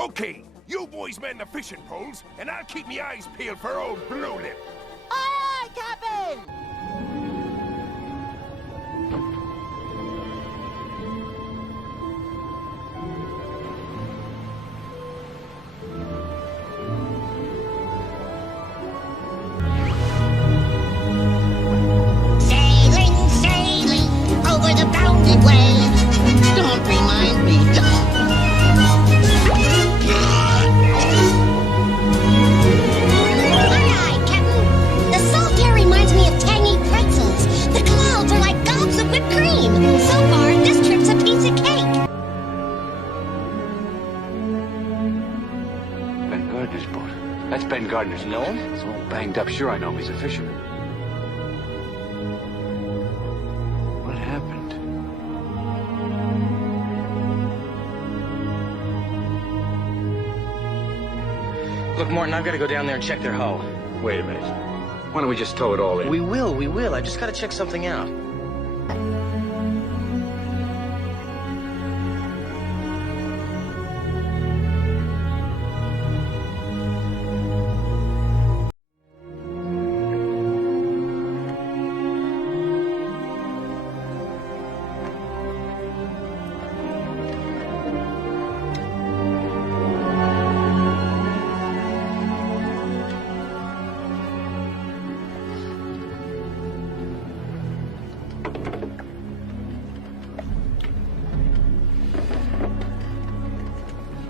Okay, you boys mend the fishing poles, and I'll keep me eyes peeled for old Blue Lip. Aye, aye, Captain! Sailing, sailing over the bounded waves. Don't remind me. Aye, Captain. The salt air reminds me of tangy pretzels. The clouds are like gobs of whipped cream. So far, this trip's a piece of cake. Ben Gardner's boat. That's Ben Gardner's. Know him? It's all banged up. Sure, I know him. He's a fisherman. What happened? Look, Morton, I've got to go down there and check their hull. Wait a minute. Why don't we just tow it all in? We will. I just got to check something out.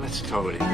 Let's tow it in.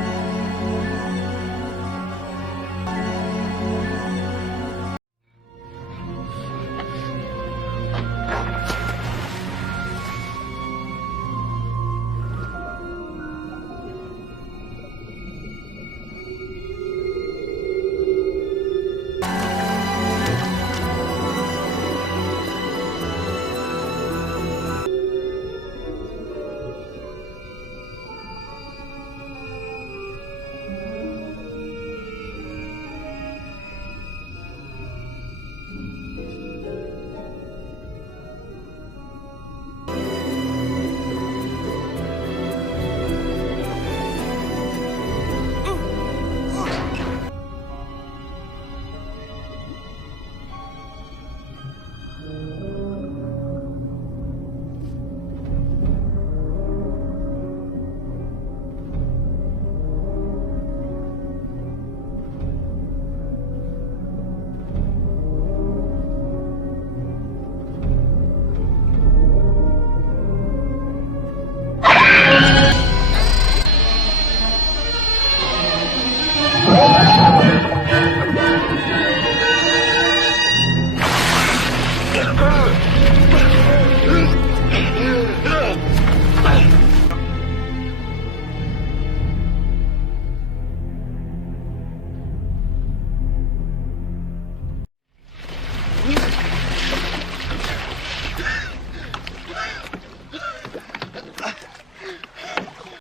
It's